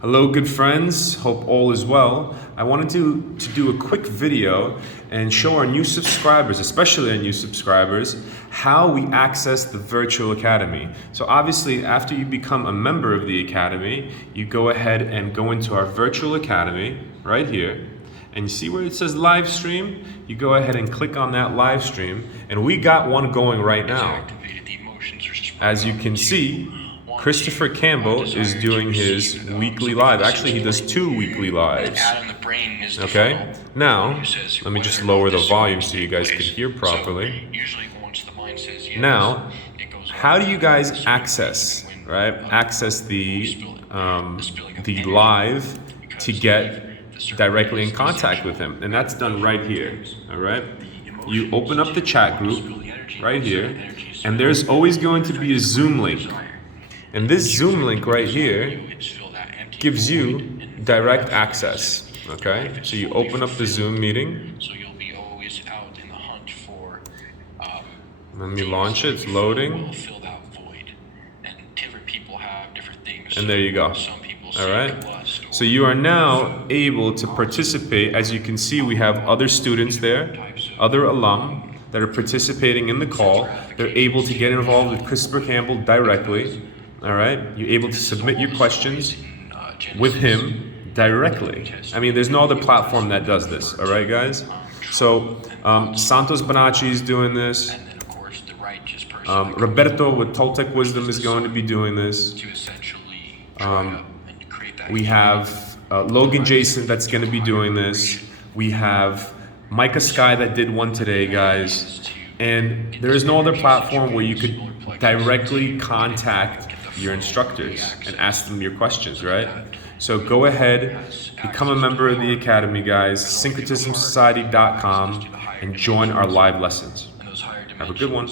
Hello, good friends. Hope all is well. I wanted to do a quick video and show our new subscribers, especially our new subscribers, how we access the Virtual Academy. So obviously, after you become a member of the Academy, you go ahead and go into our Virtual Academy right here. And you see where it says live stream? You go ahead and click on that live stream. And we got one going right now. As you can see, Christopher Campbell is doing his weekly live. Actually, he does 2 weekly lives. Okay? Now, let me just lower the volume so you guys can hear properly. Now, how do you guys access the live to get directly in contact with him? And that's done right here. All right? You open up the chat group right here, and there's always going to be a Zoom link. And this Zoom link right here gives you direct access, okay? So you open up the Zoom meeting. Let me launch it, it's loading. And there you go, all right? So you are now able to participate. As you can see, we have other students there, other alum that are participating in the call. They're able to get involved with Christopher Campbell directly. All right, you're able to submit your questions with him directly. I mean, there's no other platform that does this. All right, guys. So Santos is doing this. Roberto with Toltec Wisdom is going to be doing this. We have Logan Jason that's going to be doing this. We have Micah Sky that did one today, guys. And there is no other platform where you could directly contact your instructors and ask them your questions, right? So go ahead, become a member of the Academy, guys, syncretismsociety.com, and join our live lessons. Have a good one.